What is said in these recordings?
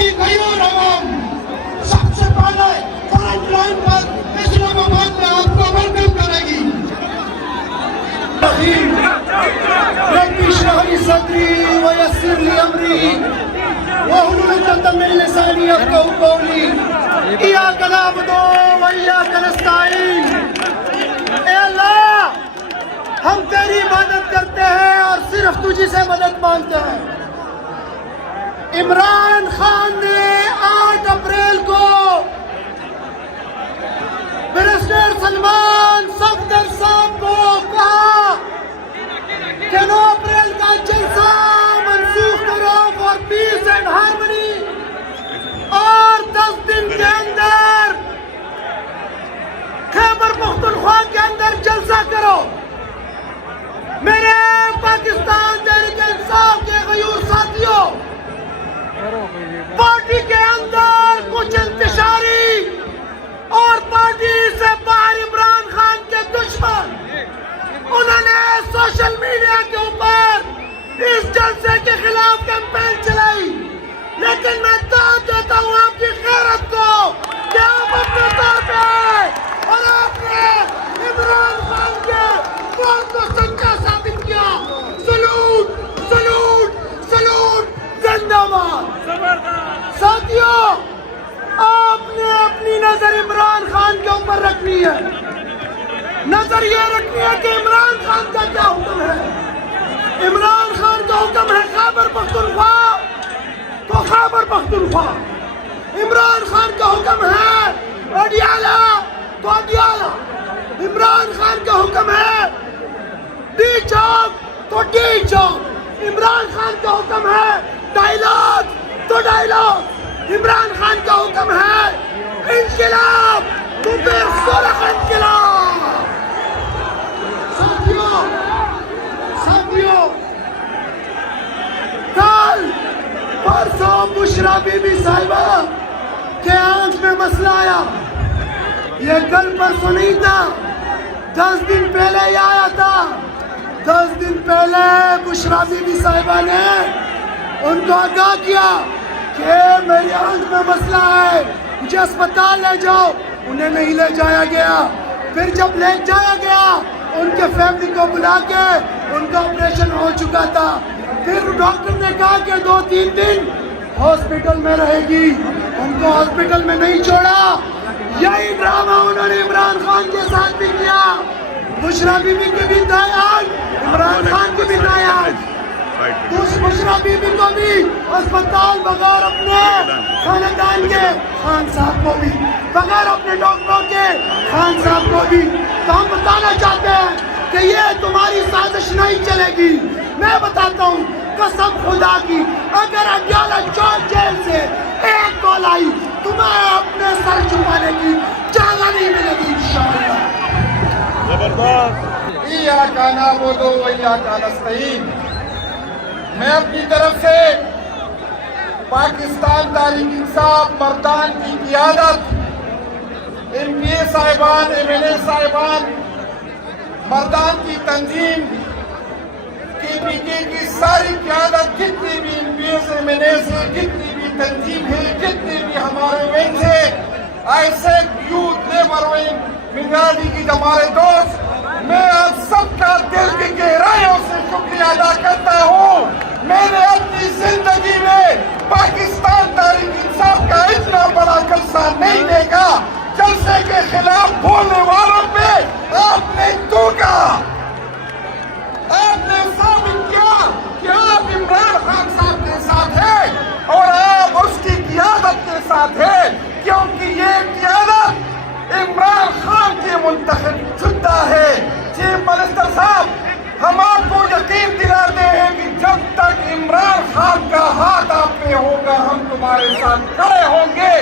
की गैर अवाम सबसे पहले फ्रंट लाइन पर इस्लामाबाद में आपको वेलकम करेगी। रब इश्रह ली सदरी व यस्सिर ली अमरी वहलुल उक़दतम मिन लिसानी यफ़क़हू क़ौली इय्याका नअबुदु व इय्याका नस्तईन। ए अल्लाह, हम तेरी इबादत करते हैं और सिर्फ तुझी से मदद मांगते हैं। इमरान खान ने 8 अप्रैल को बैरिस्टर सलमान सफदर साहब को कहा कि 9 अप्रैल का जलसा मंसूख करो फॉर पीस एंड हार्मनी और 10 दिन के अंदर खैबर पख्तूनख्वा के अंदर जलसा करो। मेरे पाकिस्तान तहरीक इंसाफ के गयूर साथियों, पार्टी के अंदर कुछ इंतशारी और पार्टी से बाहर इमरान खान के दुश्मन, उन्होंने सोशल मीडिया के ऊपर इस जलसे के खिलाफ कैंपेन चलाई। लेकिन मैं दाद देता हूँ आपकी गैरत को कि आप अपने तौर पे आए और आपने इमरान खान के कौन को सच्चा साबित किया। सलूट सलूट सलूट, जिंदाबाद। साथियों, आपने अपनी नजर इमरान खान के ऊपर रखनी है। नजर ये रखनी है कि इमरान खान का क्या हुक्म है। इमरान खान का हुक्म है खैबर पख्तूनख्वा तो खैबर पख्तूनख्वा। इमरान खान का हुक्म है अडियाला तो अडियाला। इमरान खान का हुक्म है डी चौक तो डी चौक। इमरान खान का हुक्म है डायलॉग तो डायलॉग। इमरान खान का हुक्म है इंकिलाब तो फिर सुलह इंकिलाब। साथियों साथियों, कल परसों बुशरा बीबी साहिबा के आंख में मसला आया। ये कल परसों नहीं था, 10 दिन पहले ही आया था। 10 दिन पहले बुशरा बीबी साहिबा ने उनको आगाह किया कि मेरी आंख में मसला है, मुझे अस्पताल ले जाओ। उन्हें नहीं ले जाया गया। फिर जब ले जाया गया, उनके फैमिली को बुला के उनका ऑपरेशन हो चुका था। फिर डॉक्टर ने कहा कि 2-3 दिन हॉस्पिटल में रहेगी। उनको हॉस्पिटल में नहीं छोड़ा। यही ड्रामा उन्होंने इमरान खान के साथ भी किया। बुशरा बीबी की भी दाएं आंख, इमरान खान की भी दाएं आंख। बुशरा बीबी को भी अस्पताल बगैर अपने खानदान के, खान साहब को भी बगैर अपने डॉक्टरों के, खान साहब को भी। तो हम बताना चाहते हैं कि ये तुम्हारी साजिश नहीं चलेगी। मैं बताता हूँ कसम खुदा की, अगर अडियाला चौक जेल से एक कॉल आई, तुम्हें अपने सर छुपाने की जगह नहीं मिलेगी इंशाअल्लाह। जबरदस्त। इय्याका नअबुदु व इय्याका नस्तईन। मैं अपनी तरफ से पाकिस्तान तहरीक इंसाफ मर्दान की क़ियादत, MPA साहिबान, MLA साहिबान, मर्दान की तंजीम, KPK की सारी क़ियादत, जितनी भी MPA से, MLA से, जितनी भी तंजीम है, जितने भी हमारे विंग है, ऐसे यूथ लेबर विंग मियादी की हमारे दोस्त, मैं आप सबका दिल की गहराइयों से शुक्रिया अदा करता हूँ। मैंने अपनी जिंदगी में पाकिस्तान तहरीक इंसाफ का इतना बड़ा जलसा नहीं देखा। जलसे के खिलाफ बोलने वालों पे आपने धोखा, आपने साबित किया कि आप इमरान खान साहब के साथ हैं और आप उसकी क़ियादत के साथ हैं, क्योंकि ये क़ियादत इमरान खान के मुंतखब शुदा है। चीफ मिनिस्टर साहब, हम आपको यकीन दिलाते हैं कि जब तक इमरान खान का हाथ आप पे होगा, हम तुम्हारे साथ खड़े होंगे।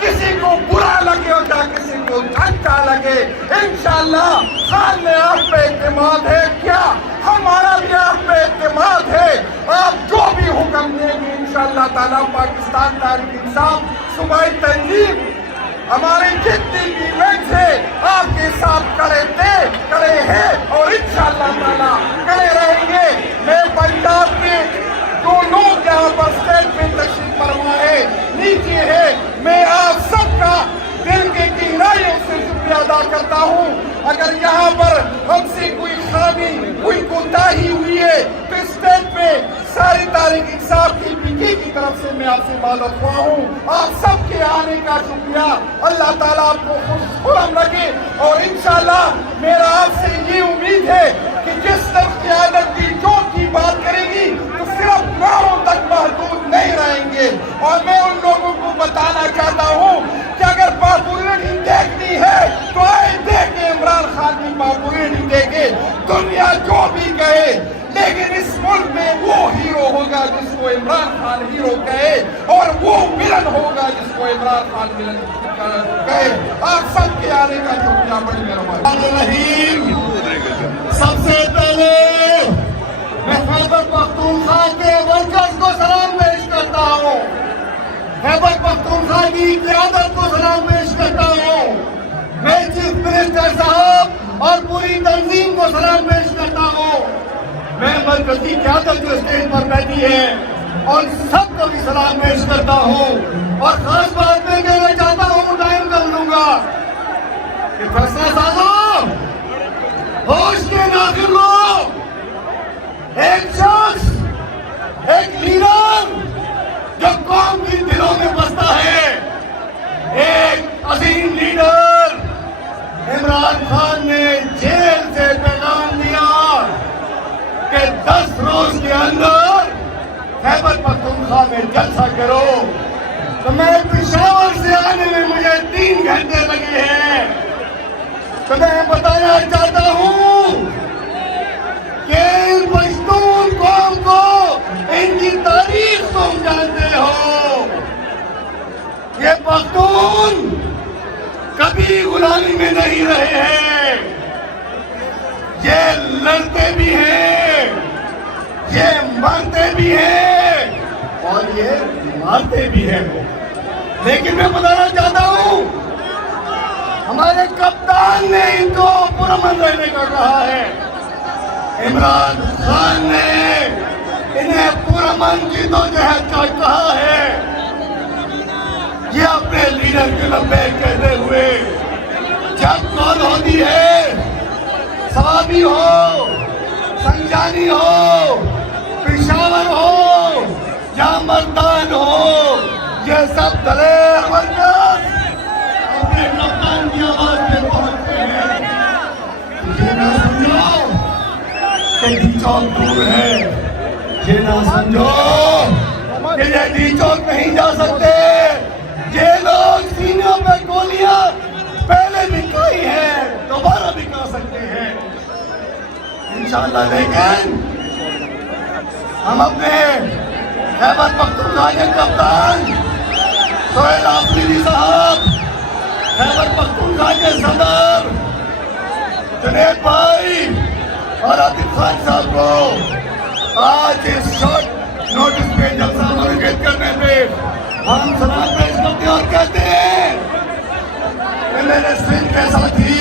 किसी को बुरा लगे और या किसी को धक्का लगे, इंशाअल्लाह खान में आप पे एतमाद है। क्या हमारा भी आप पे एतमाद है। आप जो भी हुक्म देंगे इंशाअल्लाह ताला पाकिस्तान तहरीक इंसाफ सूबाई तंजीम, हमारे जितनी भी इवेंट्स है, आपके साथ खड़े हैं और इंशाअल्लाह ताला खड़े रहेंगे। मैं पंजाब के जो लोग यहाँ पर स्टेज में तशरीफ फरमा है, तारीख इंसाफ की पीके की तरफ से मैं आपसे मालूम हुआ हूँ। आप सबके आने का शुक्रिया। अल्लाह ताला आपको खुशखुरम रखे और इंशाल्लाह मेरा आपसे ये उम्मीद है कि जिस तरफ क़यादत की जो की बात करेगी तो सिर्फ नारों तक महदूद नहीं रहेंगे। और मैं उन लोगों को बताना चाहता हूँ कि अगर पॉपुलरिटी देखनी है तो आए देखे इमरान खान की पॉपुलरिटी देखे, दुनिया जो भी कहे, लेकिन इस मुल्क में वो हीरो होगा जिसको इमरान खान हीरो कहे और वो विलन होगा जिसको इमरान खान विलन कहे। आप सबके आने का शुक्रिया, बड़ी मेहरबानी। सबसे पहले मैं खैबर पख्तूनख्वा के वर्कर्स को सलाम पेश करता हूँ, खैबर पख्तूनख्वा की क़यादत को सलाम पेश करता हूँ। मैं चीफ मिनिस्टर साहब और पूरी तंजीम को सलाम पेश करता हूँ। मैं मरकजी क़यादत जो स्टेज पर बैठी है और सबको भी सलाम पेश करता हूँ। और खास बात मैं कहना चाहता हूँ, टाइम कर लूंगा कि फैसला साजो, होश के नाखिर लो। एक शख्स, एक लीडर जो कौम के दिलों में बसता है, एक अजीम लीडर इमरान खान ने जेल से पैगाम दिया कि 10 रोज के अंदर खैबर पख्तूनख्वा में जलसा करो। तो मैं पेशावर से आने में मुझे 3 घंटे लगे हैं। तो मैं बताना चाहता हूँ कि इन पश्तून कौम को इनकी तारीख तुम जानते हो। ये पख्तून कभी गुलामी में नहीं रहे हैं, ये लड़ते भी हैं, ये मरते भी हैं और ये मारते भी हैं। लेकिन मैं बताना चाहता हूँ, हमारे कप्तान ने इनको पुरअमन रहने का कहा है। इमरान खान ने इन्हें पुरअमन की तो जहद का कहा है। ये अपने लीडर के लब्बैक कहते हुए जब कॉल होती है, सवाबी हो, संजानी हो, पेशावर हो या मर्दान हो, ये सब दलेर वर्कर्स अपने कप्तान की आवाज में पहुंचते हैं। ये ना समझो कि डी चौक दूर है, ये ना समझो कि ये डी चौक नहीं जा सकते। ये लोग सीनों पे गोलियां पहले भी खाई हैं, दोबारा भी खा सकते हैं इंशाअल्लाह। लेकिन हम अपने खैबर पख्तूनख्वा के कप्तान सोहेल आफरीदी साहब, खैबर पख्तूनख्वा के सदर जुनैद भाई और आतिफ खान साहब को आज इस शॉर्ट नोटिस पे जलसा मुनक्किद करने पे हम सलाम पेश करते हैं और कहते हैं कि मेरे सिंध के साथी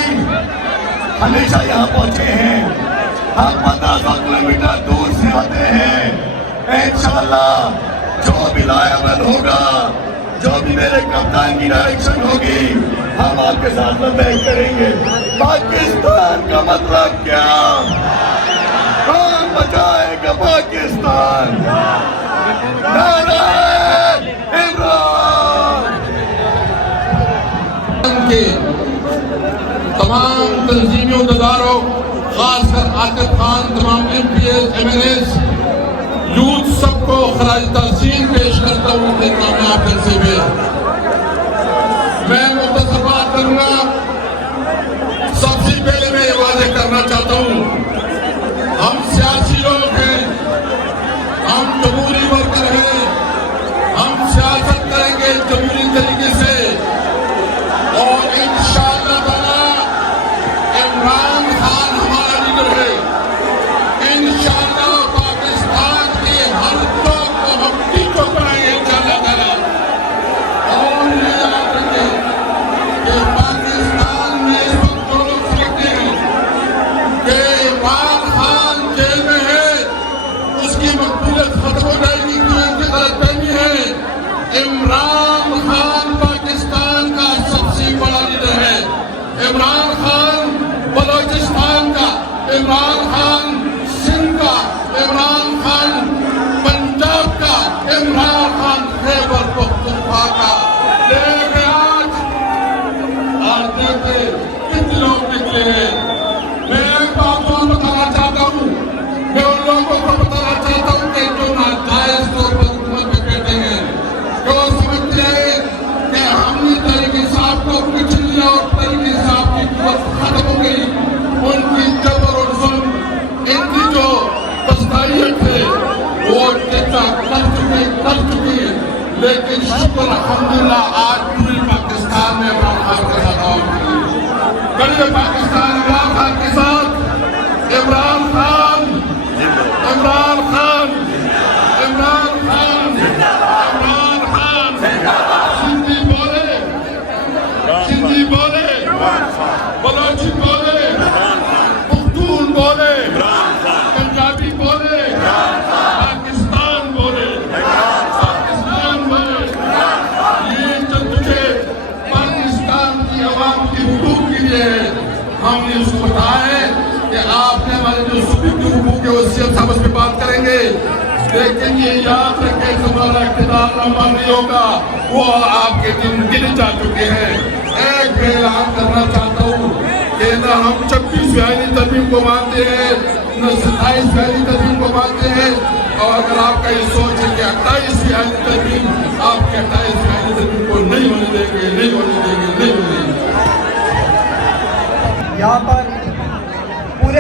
हमेशा यहाँ पहुंचे हैं। हम 1500 किलोमीटर दूर से आते हैं। इंशाअल्लाह जो भी लायबल होगा, जो भी मेरे कप्तान की डायरेक्शन होगी, हम आपके साथ में बैठ करेंगे। पाकिस्तान का मतलब क्या? कौन बचाएगा पाकिस्तान? नारे के तमाम तंजीमी उम्मीदवारों, खासकर आतिफ खान, तमाम MPs, MLAs, यूथ सबको खराज तहसीन पेश करता हूँ उनके कामयाब जलसे में। मैं मुख्तसर बात करूँगा। सबसे पहले मैं ये वाज़ेह करना चाहता हूँ, हम सियासी लोग हैं, हम जमहूरी वर्कर हैं, हम सियासत करेंगे जमहूरी तरीके से और इंशाअल्लाह ताला इमरान खान हमारा लीडर है। इंशाअल्लाह पाकिस्तान के हर चौक को हम टीचर बनाएंगे इंशाअल्लाह ताला। खत्म हो गई, उनकी जबर और जुल्म, इनकी जो तस्ताइयत है वो कर चुकी, लेकिन शुक्र अल्हम्दुलिल्लाह आज पूरे पाकिस्तान में इमरान खान के साथ और कड़े पाकिस्तान इमरान खान के साथ इमरान खान इमरान खान इमरान खान इमरान खान सिंधी बोले बलोची बोले पख्तून बोले पंजाबी बोले पाकिस्तान बोले ये जद्दोजहद पाकिस्तान की आवाम की हुकूक के लिए है। हमने उसको बताया है कि आपने हमारे जो सुप्रीम के हुकूक के वसीयत हम उस पर बात करेंगे, लेकिन ये याद रखें हमारा इख्तियार लंबा नहीं होगा, वो आपके दिन गिने जा चुके हैं। एक मैं ऐलान करना चाहता हूँ कि न हम 26 आईनी तरमीम को मानते हैं, न 27 आईनी तरमीम को मानते हैं, और अगर आपका ये सोच है कि 28वीं आईनी तरमीम, आपके 28वीं आईनी तरमीम को नहीं होने देंगे। यहाँ पर